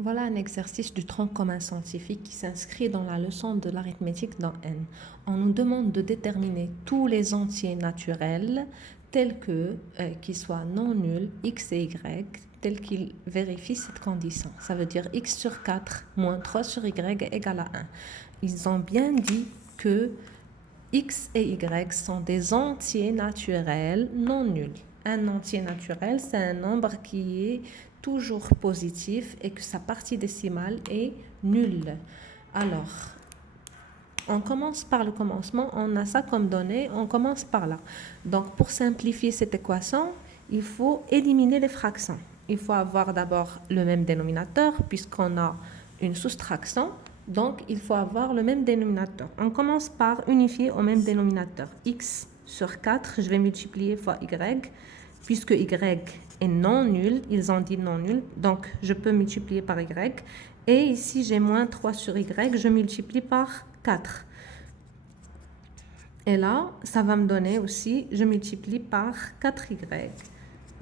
Voilà un exercice du tronc commun scientifique qui s'inscrit dans la leçon de l'arithmétique dans N. On nous demande de déterminer tous les entiers naturels tels que, qu'ils soient non nuls, x et y, tels qu'ils vérifient cette condition. Ça veut dire x sur 4 moins 3 sur y est égal à 1. Ils ont bien dit que x et y sont des entiers naturels non nuls. Un entier naturel, c'est un nombre qui est toujours positif et que sa partie décimale est nulle. Alors, on commence par le commencement, on a ça comme donnée, on commence par là. Donc, pour simplifier cette équation, il faut éliminer les fractions. Il faut avoir d'abord le même dénominateur puisqu'on a une soustraction. Donc, il faut avoir le même dénominateur. On commence par unifier au même dénominateur. X sur 4, je vais multiplier fois y, puisque y est non nul, ils ont dit non nul, donc je peux multiplier par y. Et ici, j'ai moins 3 sur y, je multiplie par 4. Et là, ça va me donner aussi, je multiplie par 4y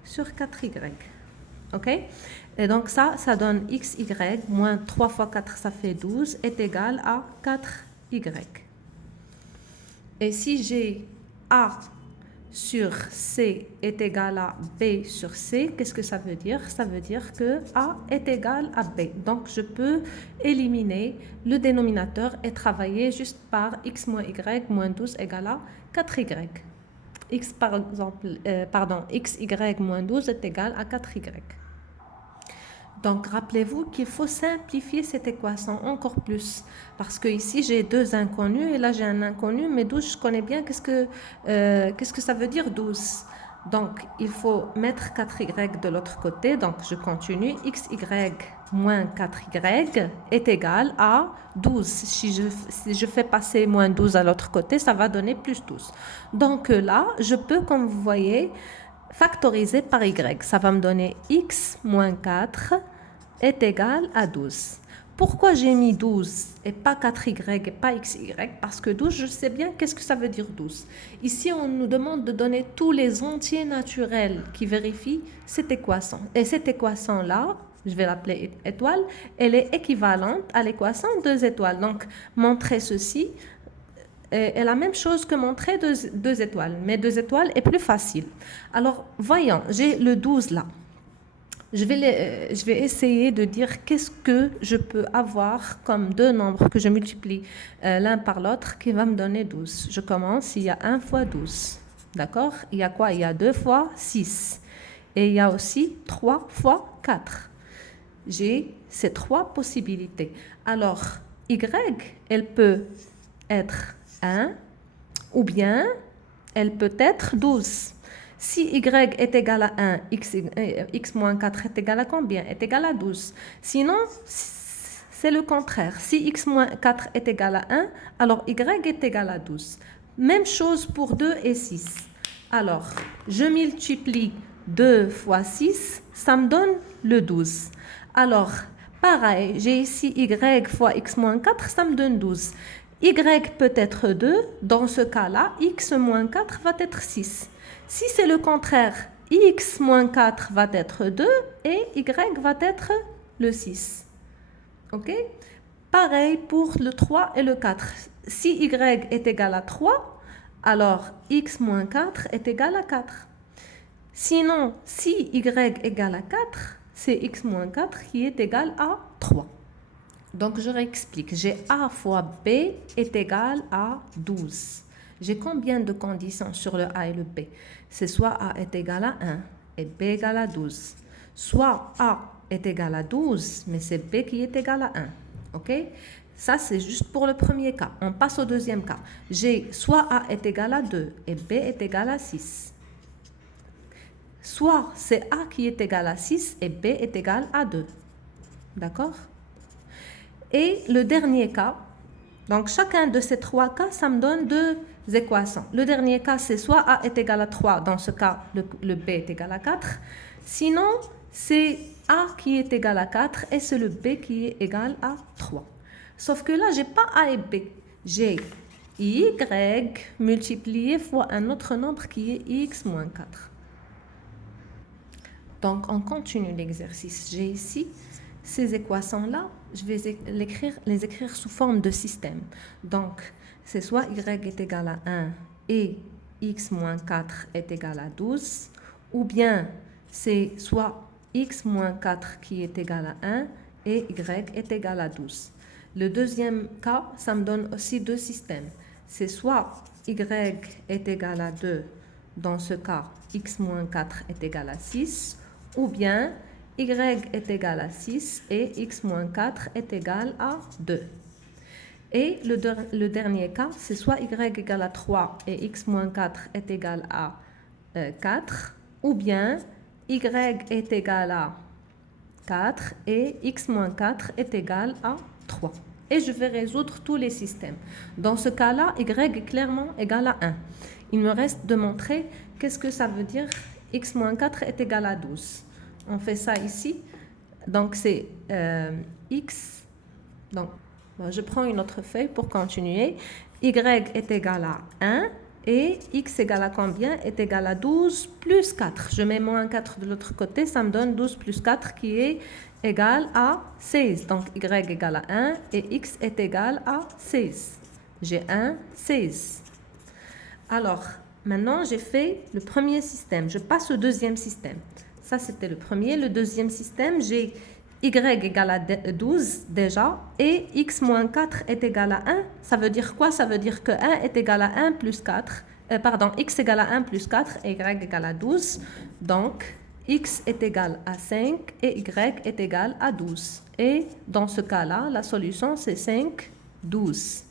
sur 4y. OK? Et donc ça donne xy, moins 3 fois 4, ça fait 12, est égal à 4y. Et si j'ai A sur C est égal à B sur C, qu'est-ce que ça veut dire? Ça veut dire que A est égal à B. Donc, je peux éliminer le dénominateur et travailler juste par x moins y moins 12 égale à 4y. X, par exemple, xy moins 12 est égal à 4y. Donc, rappelez-vous qu'il faut simplifier cette équation encore plus. Parce que ici, j'ai deux inconnus et là, j'ai un inconnu. Mais 12, je connais bien qu'est-ce que ça veut dire 12. Donc, il faut mettre 4y de l'autre côté. Donc, je continue. Xy moins 4y est égal à 12. Si je fais passer moins 12 à l'autre côté, ça va donner plus 12. Donc là, je peux, comme vous voyez, factoriser par y. Ça va me donner x moins 4 est égal à 12. Pourquoi j'ai mis 12 et pas 4y et pas xy? Parce que 12, je sais bien qu'est-ce que ça veut dire 12. Ici, on nous demande de donner tous les entiers naturels qui vérifient cette équation. Et cette équation-là, je vais l'appeler étoile, elle est équivalente à l'équation 2 étoiles. Donc, montrer ceci est la même chose que montrer 2 étoiles. Mais 2 étoiles est plus facile. Alors, voyons, j'ai le 12 là. Je vais essayer de dire qu'est-ce que je peux avoir comme deux nombres que je multiplie l'un par l'autre qui va me donner 12. Je commence, il y a 1 fois 12. D'accord? Il y a quoi? Il y a 2 fois 6. Et il y a aussi 3 fois 4. J'ai ces trois possibilités. Alors, y, elle peut être 1 ou bien elle peut être 12. Si y est égal à 1, x moins 4 est égal à combien? Est égal à 12. Sinon, c'est le contraire. Si x moins 4 est égal à 1, alors y est égal à 12. Même chose pour 2 et 6. Alors, je multiplie 2 fois 6, ça me donne le 12. Alors, pareil, j'ai ici y fois x moins 4, ça me donne 12. Y peut être 2, dans ce cas-là, x moins 4 va être 6. Si c'est le contraire, x moins 4 va être 2 et y va être le 6. OK? Pareil pour le 3 et le 4. Si y est égal à 3, alors x moins 4 est égal à 4. Sinon, si y égale à 4, c'est x moins 4 qui est égal à 3. Donc, je réexplique. J'ai A fois B est égal à 12. J'ai combien de conditions sur le A et le B? C'est soit A est égal à 1 et B égal à 12. Soit A est égal à 12, mais c'est B qui est égal à 1. OK? Ça, c'est juste pour le premier cas. On passe au deuxième cas. J'ai soit A est égal à 2 et B est égal à 6. Soit c'est A qui est égal à 6 et B est égal à 2. D'accord? Et le dernier cas, donc chacun de ces trois cas, ça me donne deux équations. Le dernier cas, c'est soit A est égal à 3, dans ce cas, le B est égal à 4. Sinon, c'est A qui est égal à 4 et c'est le B qui est égal à 3. Sauf que là, je n'ai pas A et B. J'ai Y multiplié fois un autre nombre qui est X moins 4. Donc, on continue l'exercice. J'ai ici ces équations-là, je vais les écrire sous forme de système. Donc, c'est soit y est égal à 1 et x moins 4 est égal à 12, ou bien c'est soit x moins 4 qui est égal à 1 et y est égal à 12. Le deuxième cas, ça me donne aussi deux systèmes. C'est soit y est égal à 2, dans ce cas, x moins 4 est égal à 6, ou bien y est égal à 6 et x moins 4 est égal à 2. Et le dernier cas, c'est soit y égale à 3 et x moins 4 est égal à 4, ou bien y est égal à 4 et x moins 4 est égal à 3. Et je vais résoudre tous les systèmes. Dans ce cas-là, y est clairement égal à 1. Il me reste de montrer qu'est-ce que ça veut dire x moins 4 est égal à 12. On fait ça ici. Donc, c'est x. Donc, je prends une autre feuille pour continuer. Y est égal à 1 et x égale à combien est égal à 12 plus 4. Je mets moins 4 de l'autre côté, ça me donne 12 plus 4 qui est égal à 16. Donc, y égale à 1 et x est égal à 16. J'ai 1, 16. Alors, maintenant, j'ai fait le premier système. Je passe au deuxième système. Ça, c'était le premier. Le deuxième système, j'ai y égale à 12 déjà et x moins 4 est égal à 1. Ça veut dire quoi? Ça veut dire que 1 est égal à 1 plus 4. X égale à 1 plus 4 et y égale à 12. Donc, x est égal à 5 et y est égal à 12. Et dans ce cas-là, la solution, c'est 5, 12.